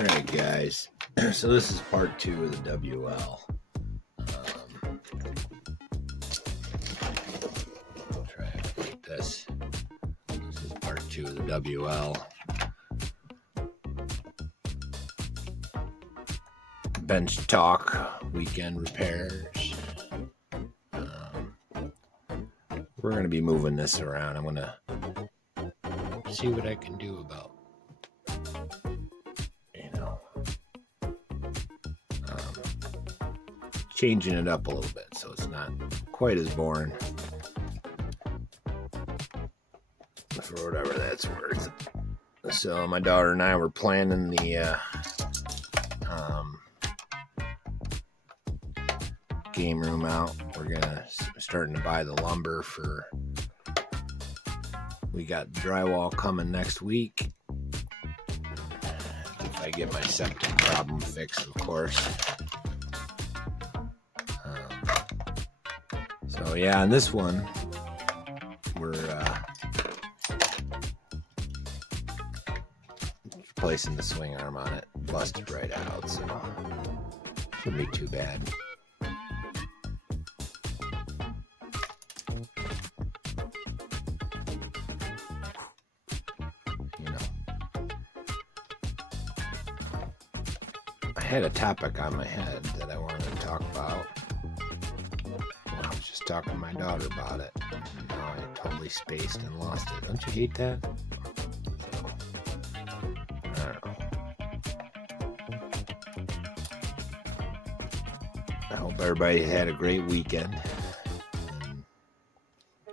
Alright guys, so this is part 2 of the WL. I'll try it like this. This is part 2 of the WL. Bench talk, weekend repairs. We're going to be moving this around. I'm going to see what I can do about, changing it up a little bit so it's not quite as boring, for whatever that's worth. So my daughter and I were planning the game room out. We're starting to buy the lumber for, we got drywall coming next week if I get my septic problem fixed, of course. So yeah, on this one, we're replacing the swing arm on it. Busted right out, so shouldn't be too bad. I had a topic on my head that I wanted to talk about. I was just talking to my daughter about it. Now I totally spaced and lost it. Don't you hate that? So, I don't know. I hope everybody had a great weekend and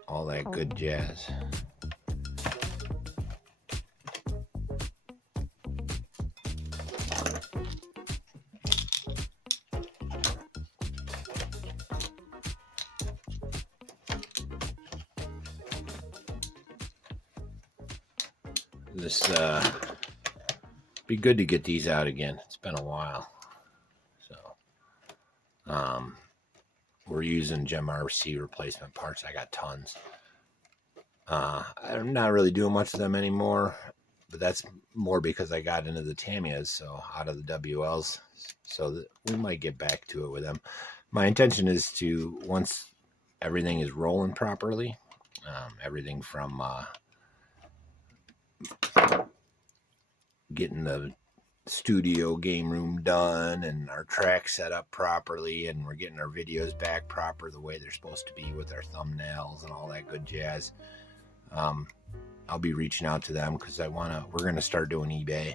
all that good jazz. This be good to get these out again. It's been a while. So we're using Gem RC replacement parts. I got tons. I'm not really doing much of them anymore, but that's more because I got into the TAMIYAs, so out of the WLs, so that we might get back to it with them. My intention is to, once everything is rolling properly, everything from getting the studio game room done and our track set up properly, and we're getting our videos back proper the way they're supposed to be with our thumbnails and all that good jazz. I'll be reaching out to them because we're going to start doing eBay.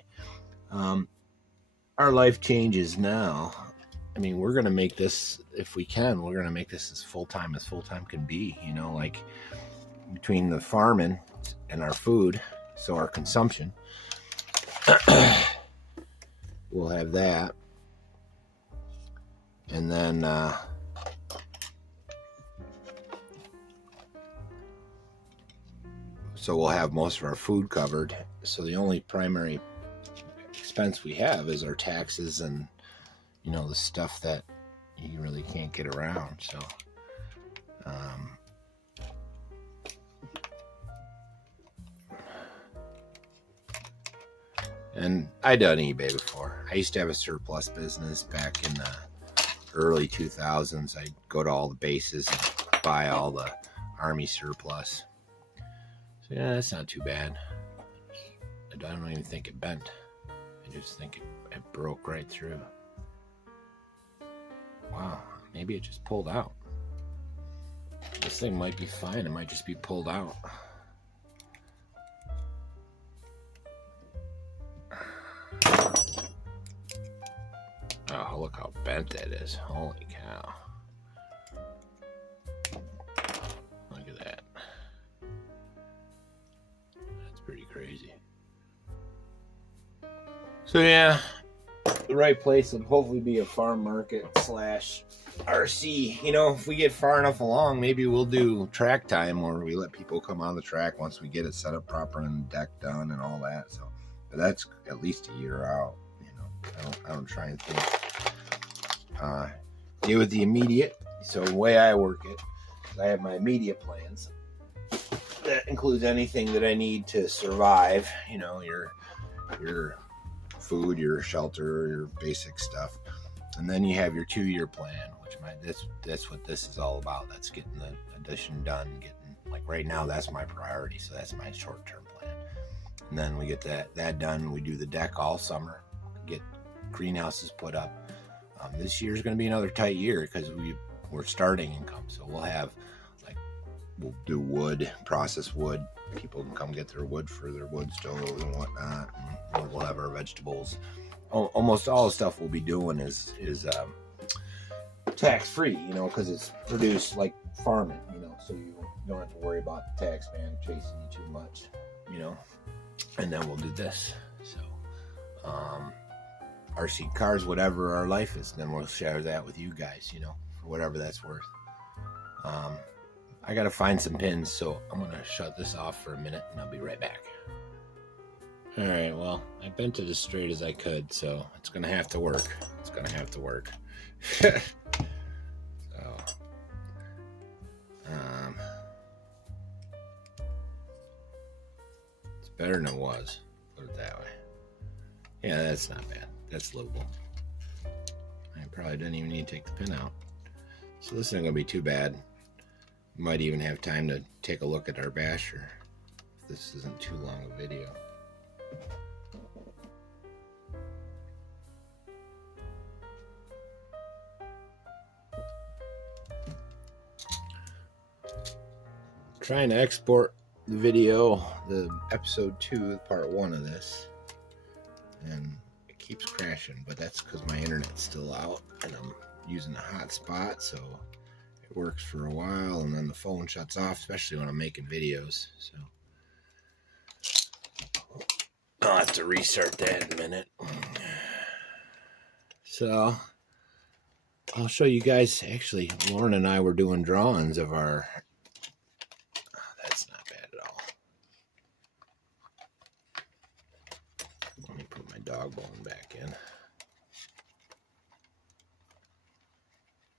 Our life changes now. I mean, we're going to make this, if we can, we're going to make this as full-time can be, like between the farming and our food. So our consumption, we'll have that, and then so we'll have most of our food covered. So the only primary expense we have is our taxes and the stuff that you really can't get around. So and I done eBay before. I used to have a surplus business back in the early 2000s. I'd go to all the bases and buy all the Army surplus. So yeah, that's not too bad. I don't even think it bent. I just think it broke right through. Wow, maybe it just pulled out. This thing might be fine. It might just be pulled out. Oh, look how bent that is. Holy cow. Look at that. That's pretty crazy. So yeah, the right place will hopefully be a farm market / RC. If we get far enough along, maybe we'll do track time where we let people come on the track once we get it set up proper and the deck done and all that. So, but that's at least a year out. I don't try and think. Deal with the immediate. So the way I work it, I have my immediate plans. That includes anything that I need to survive. Your food, your shelter, your basic stuff. And then you have your 2-year plan, which that's what this is all about. That's getting the addition done, getting, like right now, that's my priority. So that's my short-term plan. And then we get that done. We do the deck all summer, get greenhouses put up. This year is going to be another tight year because we're starting income. So we'll do wood, processed wood. People can come get their wood for their wood stoves and whatnot. And we'll have our vegetables. Almost all the stuff we'll be doing is tax free, you know, because it's produced like farming, you know, so you don't have to worry about the tax man chasing you too much, you know. And then we'll do this. So RC cars, whatever our life is, then we'll share that with you guys, you know, for whatever that's worth. I gotta find some pins, so I'm gonna shut this off for a minute and I'll be right back. All right, well, I bent it as straight as I could, so it's gonna have to work. It's gonna have to work. So, it's better than it was, put it that way. Yeah, that's not bad. That's livable. I probably didn't even need to take the pin out. So this isn't gonna be too bad. Might even have time to take a look at our basher if this isn't too long a video. Trying to export the video, the episode 2, part 1 of this, and it keeps crashing, but that's because my internet's still out and I'm using a hotspot, so it works for a while and then the phone shuts off, especially when I'm making videos. So I'll have to restart that in a minute. So I'll show you guys. Actually, Lauren and I were doing drawings of our... that's not bad at all. Let me put my dog bone back in.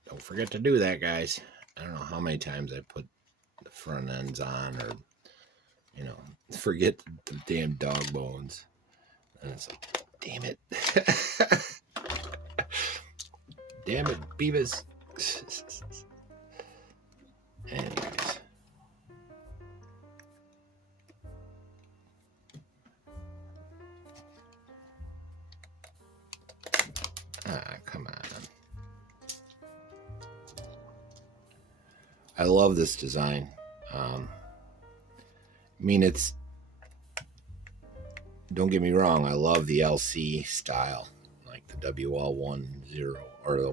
Don't forget to do that, guys. I don't know how many times I put the front ends on, or, you know, forget the damn dog bones. And it's like, damn it. Damn it, Beavis. Anyways. Come on. I love this design. I mean, don't get me wrong, I love the LC style, like the WL10 or the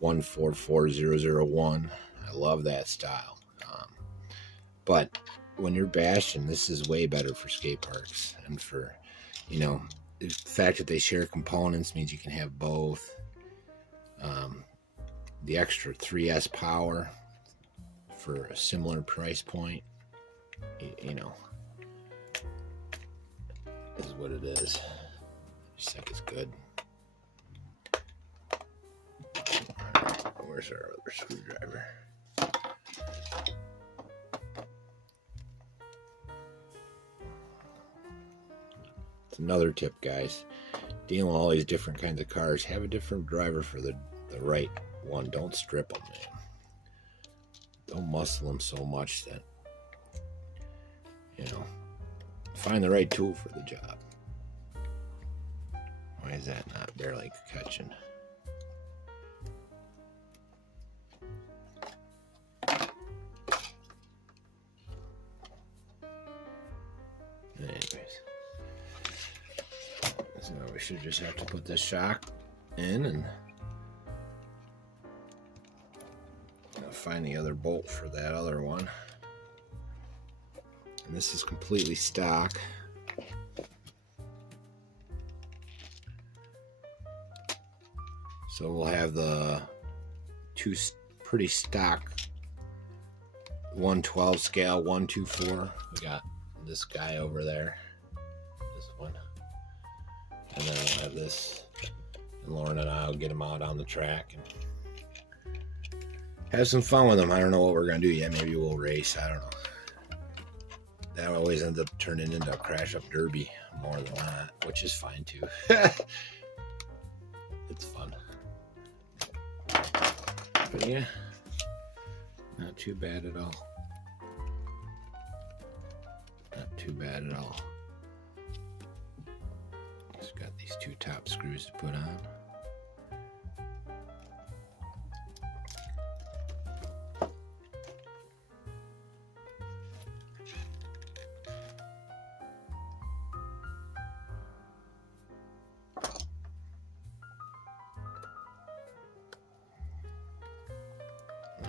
144001. I love that style. But when you're bashing, this is way better for skate parks, and for, you know, the fact that they share components means you can have both. The extra 3S power for a similar price point, you know, is what it is. I just think it's good. Where's our other screwdriver? It's another tip, guys. Dealing with all these different kinds of cars, have a different driver for the right one. Don't strip them, man. Don't muscle them so much that, you know, find the right tool for the job. Why is that not barely catching? Anyways, so we should just have to put this shock in and find the other bolt for that other one. And this is completely stock. So we'll have the two pretty stock 112 scale 124. We got this guy over there, this one, and then I'll have this, and Lauren and I will get him out on the track and have some fun with them. I don't know what we're gonna do yet. Maybe we'll race. I don't know. That always ends up turning into a crash up derby. more than that, which is fine too. It's fun. But yeah, not too bad at all. Not too bad at all. Just got these 2 top screws to put on.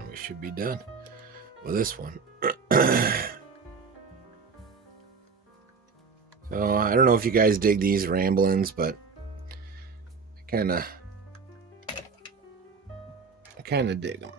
We should be done with this one. So I don't know if you guys dig these ramblings, but I kind of dig them.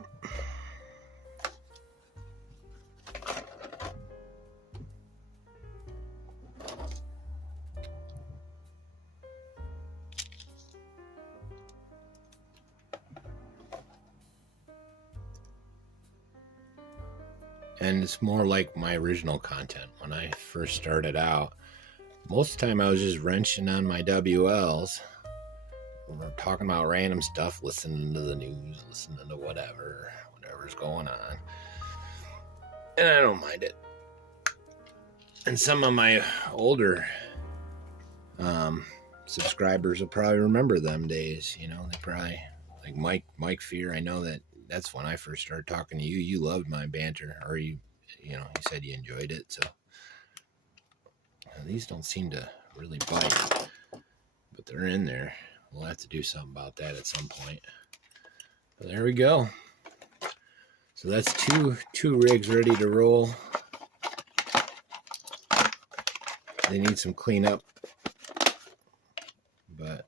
And it's more like my original content when I first started out. Most of the time I was just wrenching on my WLs. We're talking about random stuff, listening to the news, listening to whatever's going on. And I don't mind it. And some of my older subscribers will probably remember them days. You know, they probably, like Mike Fear, I know that's when I first started talking to you. You loved my banter, or you said you enjoyed it. So these don't seem to really bite, but they're in there. We'll have to do something about that at some point. But there we go. So that's two rigs ready to roll. They need some cleanup, but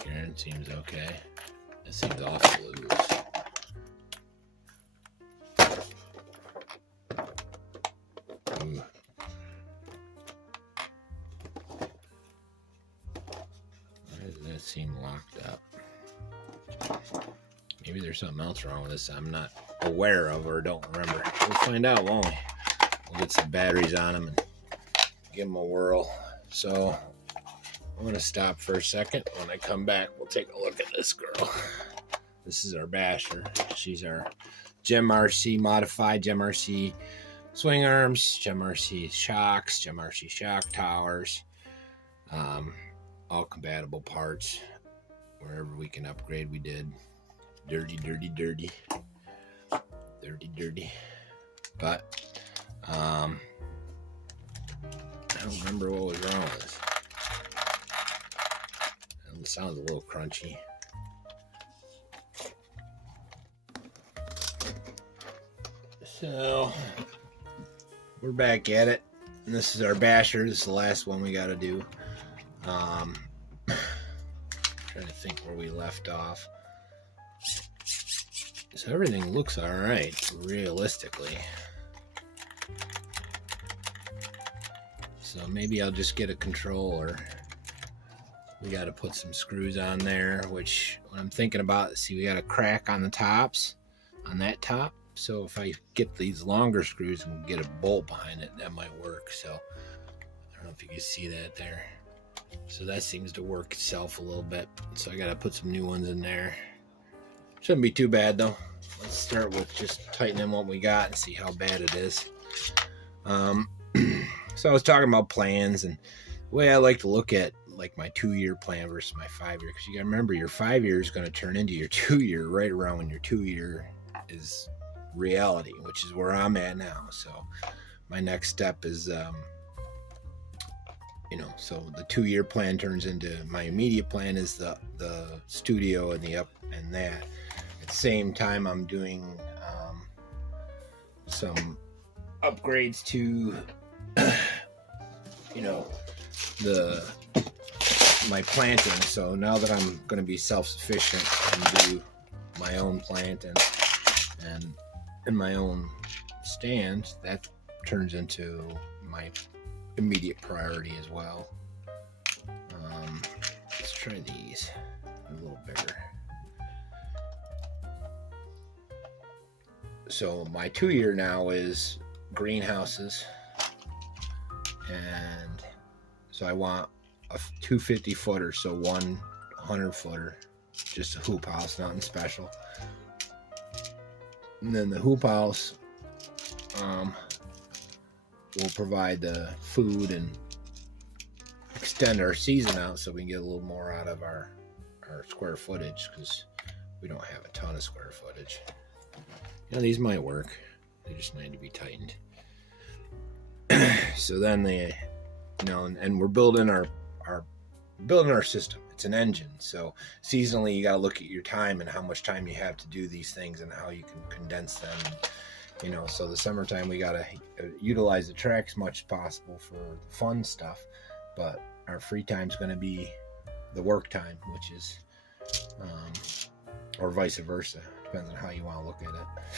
Karen seems okay. It seems awful loose. Ooh. Why does that seem locked up? Maybe there's something else wrong with this I'm not aware of or don't remember. We'll find out, won't we? We'll get some batteries on them and give them a whirl. So I'm going to stop for a second. When I come back, we'll take a look at this girl. This is our basher. She's our Gem RC modified, Gem RC swing arms, Gem RC shocks, Gem RC shock towers, all compatible parts. Wherever we can upgrade, we did. Dirty. But I don't remember what was wrong with this. It sounds a little crunchy. So we're back at it. And this is our basher. This is the last one we got to do. Trying to think where we left off. So everything looks all right, realistically. So maybe I'll just get a controller. We got to put some screws on there, which what I'm thinking about, see, we got a crack on the tops, on that top. So if I get these longer screws and get a bolt behind it, that might work. So I don't know if you can see that there. So that seems to work itself a little bit. So I got to put some new ones in there. Shouldn't be too bad though. Let's start with just tightening what we got and see how bad it is. So I was talking about plans, and the way I like to look at like my 2-year plan versus my 5-year, because you got to remember your 5-year is going to turn into your 2-year right around when your 2-year is reality, which is where I'm at now. So my next step is so the 2-year plan turns into my immediate plan is the studio and the up and that. At the same time, I'm doing some upgrades to my planting. So now that I'm going to be self-sufficient and do my own planting and in my own stand, that turns into my immediate priority as well. Let's try these a little bigger. So my 2-year now is greenhouses, and so I want a 250 footer, so 100 footer, just a hoop house, nothing special. And then the hoop house will provide the food and extend our season out so we can get a little more out of our square footage, because we don't have a ton of square footage. You know, these might work, they just need to be tightened. So then they, you know, and we're building our system. It's an engine, so seasonally you got to look at your time and how much time you have to do these things and how you can condense them. You know, so the summertime we got to utilize the track as much as possible for the fun stuff, but our free time is going to be the work time, which is or vice versa, depends on how you want to look at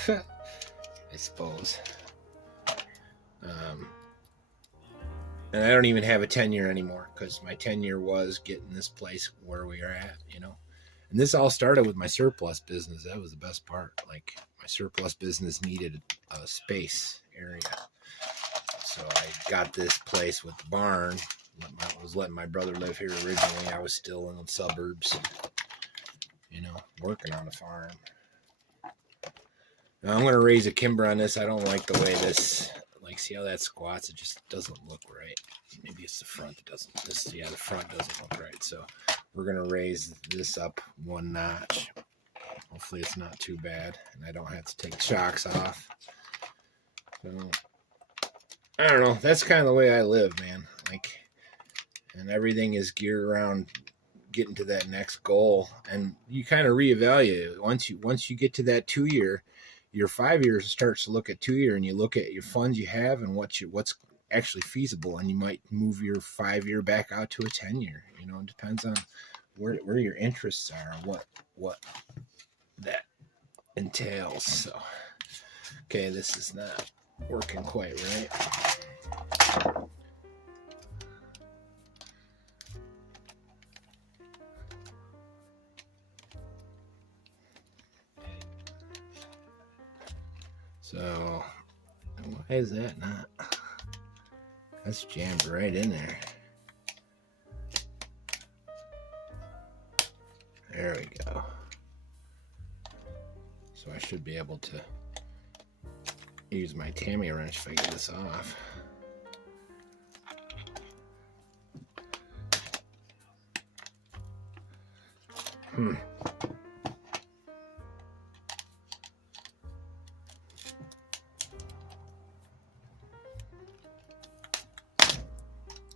it. I suppose. And I don't even have a 10-year anymore, because my 10-year was getting this place where we are at, you know. And this all started with my surplus business. That was the best part. Like, my surplus business needed a space area, so I got this place with the barn. I was letting my brother live here originally. I was still in the suburbs, you know, working on the farm. Now I'm going to raise a kimber on this. I don't like the way this, like, see how that squats? It just doesn't look right. Maybe it's the front that doesn't, yeah, the front doesn't look right. So we're going to raise this up one notch. Hopefully it's not too bad, and I don't have to take shocks off. So, I don't know. That's kind of the way I live, man. Like, and everything is geared around getting to that next goal. And you kind of reevaluate once you get to that 2-year. Your 5 years starts to look at 2-year, and you look at your funds you have and what's actually feasible, and you might move your 5-year back out to a 10-year. You know, it depends on where your interests are and what that entails. So, okay, this is not working quite right. So, why is that not? That's jammed right in there. There we go. So I should be able to use my TAMIYA wrench if I get this off.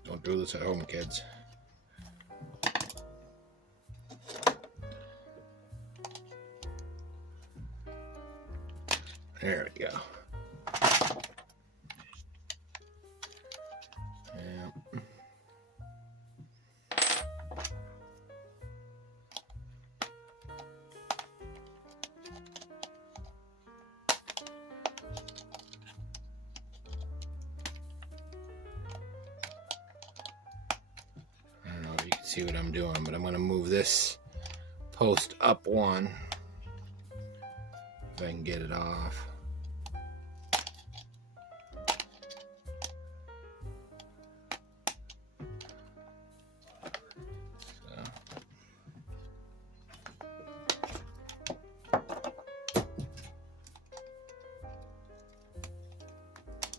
Don't do this at home, kids. There we go. Yeah. I don't know if you can see what I'm doing, but I'm going to move this post up one if I can get it off.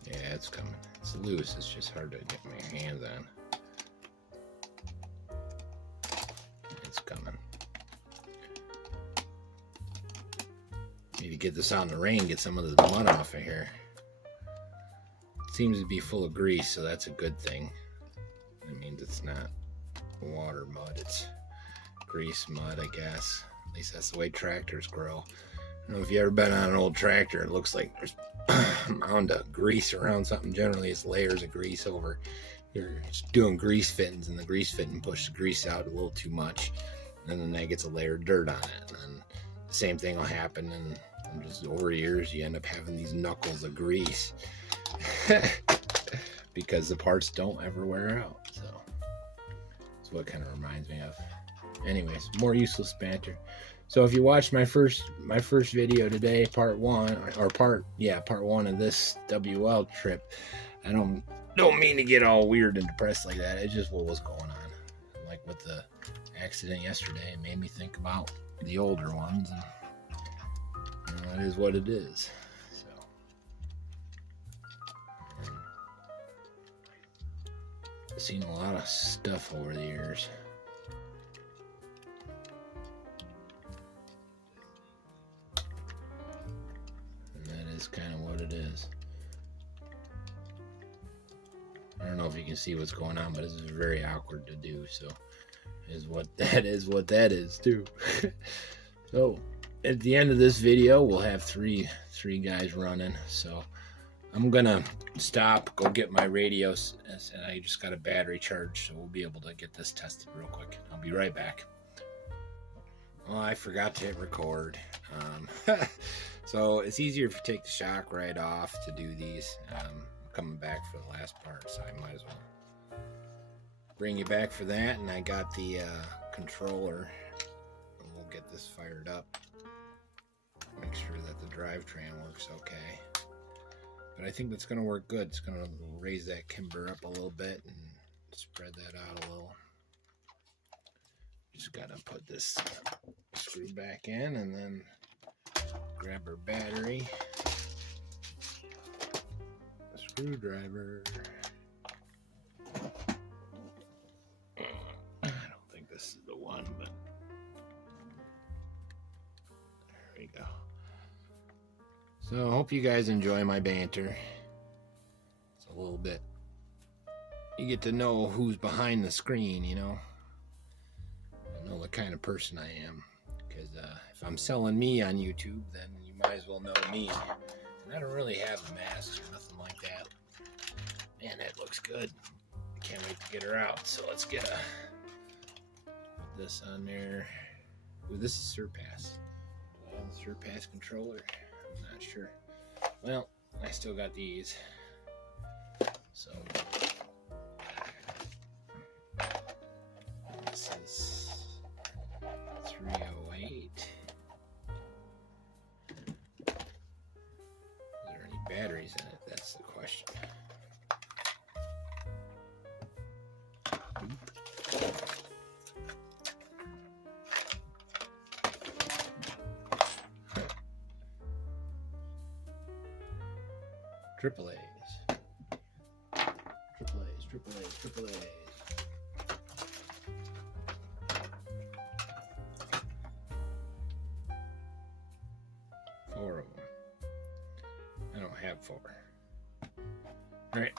It's coming. It's loose. It's just hard to get my hands on. It's coming. Need to get this out in the rain, get some of the mud off of here. It seems to be full of grease, so that's a good thing. That means it's not water mud, it's grease mud, I guess. At least that's the way tractors grow. I don't know if you've ever been on an old tractor. It looks like there's a mound of grease around something. Generally, it's layers of grease over. You're doing grease fittings, and the grease fitting pushes the grease out a little too much, and then that gets a layer of dirt on it. And the same thing will happen, and just over years, you end up having these knuckles of grease because the parts don't ever wear out. So that's what it kind of reminds me of. Anyways, more useless banter. So if you watched my first video today, part one of this WL trip, I don't mean to get all weird and depressed like that. It's just what was going on. Like with the accident yesterday, it made me think about the older ones, and that is what it is. So I've seen a lot of stuff over the years. Kind of what it is. I don't know if you can see what's going on, but it's very awkward to do. So is what that is too. So at the end of this video, we'll have three guys running. So I'm gonna stop, go get my radios, and I just got a battery charge, so we'll be able to get this tested real quick. I'll be right back. Well, I forgot to hit record. So it's easier if you take the shock right off to do these. I'm coming back for the last part, so I might as well bring you back for that. And I got the controller, and we'll get this fired up. Make sure that the drivetrain works okay. But I think that's going to work good. It's going to raise that camber up a little bit and spread that out a little. Just got to put this screw back in and then grab her battery, a screwdriver. I don't think this is the one, but there we go. So I hope you guys enjoy my banter. It's a little bit, you get to know who's behind the screen, you know. I know the kind of person I am. Because if I'm selling me on YouTube, then you might as well know me. And I don't really have a mask or nothing like that. Man, that looks good. Can't wait to get her out. So let's get put this on there. Ooh, this is Surpass. Surpass controller. I'm not sure. Well, I still got these. So this is 308. Is there any batteries in it? That's the question. Triple A's. Triple A's. 4 of them. I don't have 4. All right.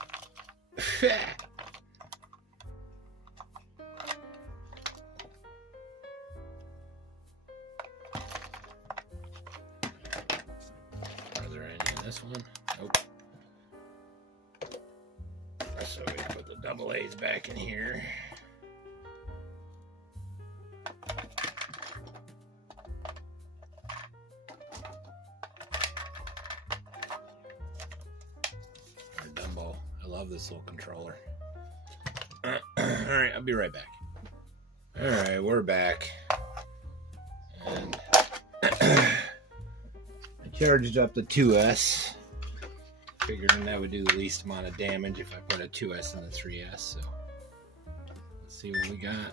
Are there any in this one? Nope. So we put the double A's back in here. Dumbo. I love this little controller. Alright, I'll be right back. Alright, we're back. And I charged up the 2S. Figuring that would do the least amount of damage if I put a 2S in the 3S. So let's see what we got.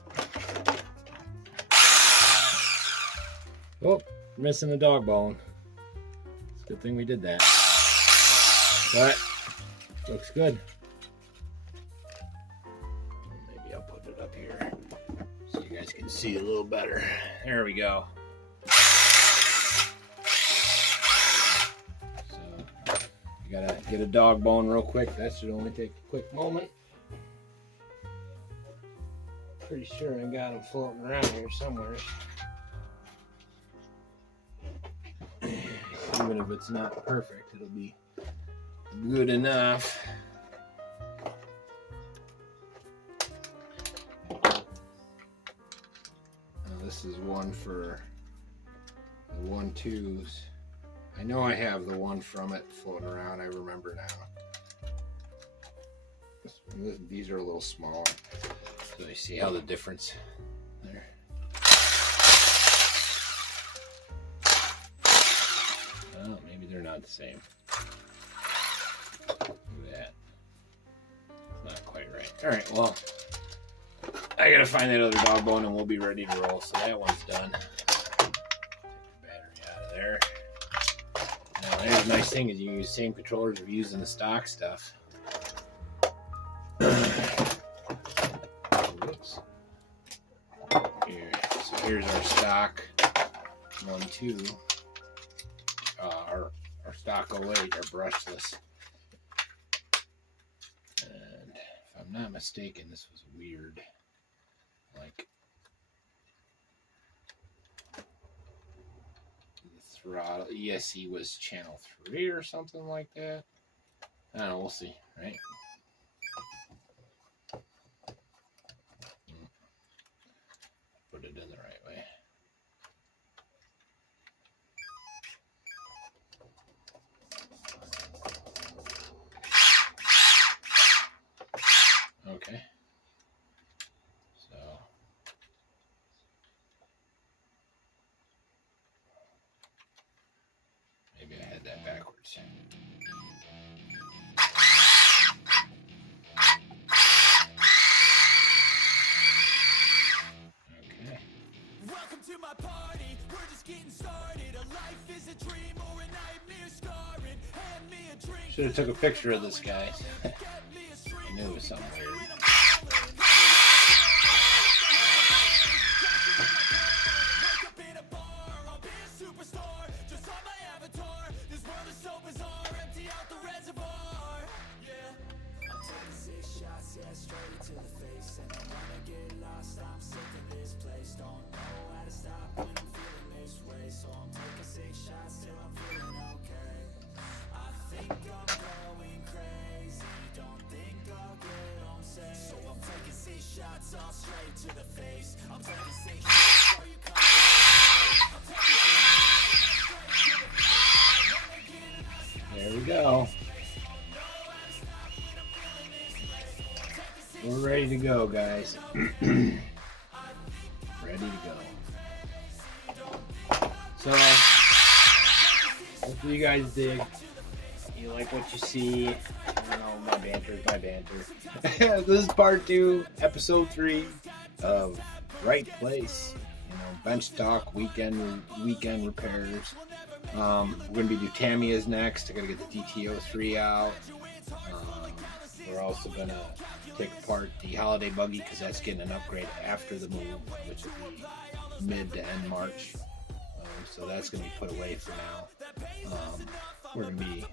Oh, missing a dog bone. It's a good thing we did that. But looks good. Maybe I'll put it up here so you guys can see a little better. There we go. So you gotta get a dog bone real quick. That should only take a quick moment. Pretty sure I got them floating around here somewhere. Even if it's not perfect, it'll be good enough. Now this is one for the 1-2s. I know I have the one from it floating around. I remember now. These are a little smaller. So you see how the difference there. not the same. Look at that. It's not quite right. All right, well, I gotta find that other dog bone and we'll be ready to roll. So that one's done. Take the battery out of there. Now, there's a nice thing is you use the same controllers we're using the stock stuff. Whoops. Here, so here's our stock 1-2. Our stock 08, our brushless. And if I'm not mistaken, this was weird. Like the throttle ESC was channel 3 or something like that. I don't know, we'll see, right? Put it in the right way. Okay. So maybe I had that backwards. Okay. Welcome to my party. We're just getting started. A life is a dream or a nightmare scarring. Hand me a drink. Should have took a picture of this guy. I knew it was something weird. There we go. We're ready to go, guys. Ready to go. So, hopefully you guys dig. You like what you see. You know, my banter is my banter. This is part 2, episode 3 of Right Place. You know, bench talk, weekend repairs. We're going to do TAMIYA's next. I got to get the DTO3 out. We're also going to take apart the holiday buggy because that's getting an upgrade after the move, which will be mid to end March. So that's going to be put away for now. We're going to be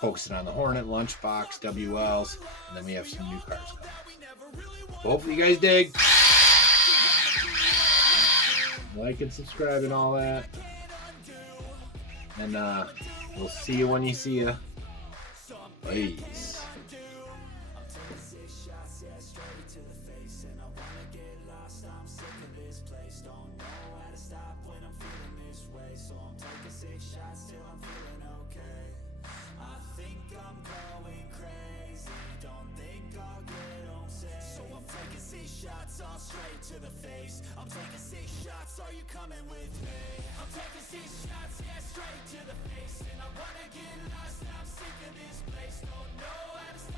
focusing on the Hornet, Lunchbox, WLs, and then we have some new cars coming. Hopefully you guys dig. Like and subscribe and all that. And we'll see you when you see you. Peace. Straight to the face. I'm taking 6 shots. Are you coming with me? I'm taking 6 shots, yeah, straight to the face. And I wanna get lost. I'm sick of this place. Don't know how to stop.